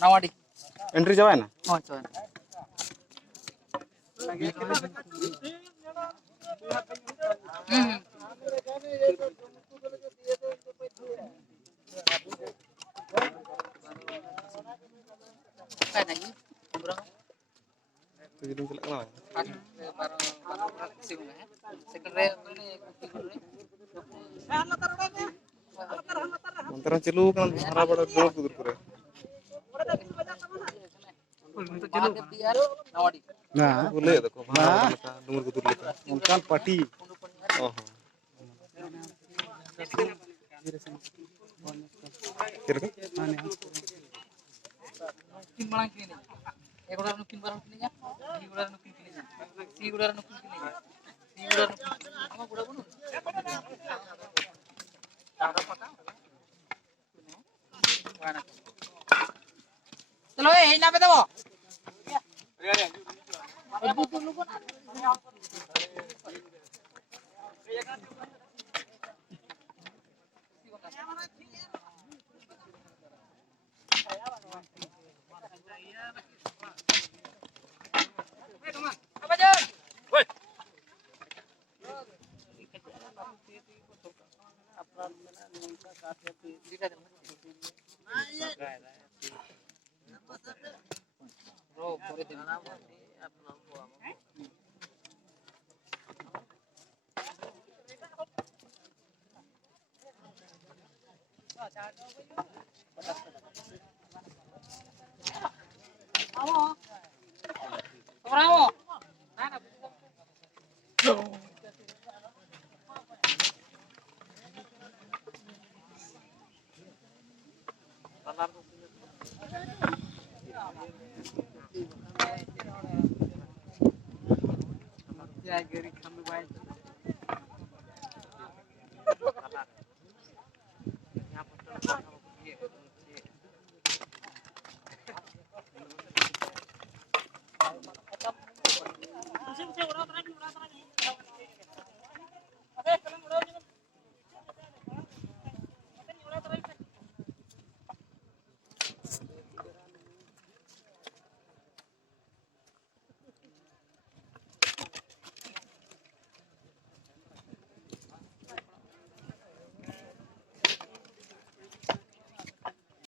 नावाडी entry जावा है ना हाँ चल तो jadi celak lah antara celu kan hara pada dua kudur kure Nah, boleh ya kok hara pada leka dumur kudur leka उनका पटी oh kira kan किन बड़ा किने एक उड़ा नु किन बड़ा किने जा सी उड़ा नु किन किने जा सी उड़ा नु किन किने जा सी उड़ा नु हम उड़ा बनु चलो ए ना पे दो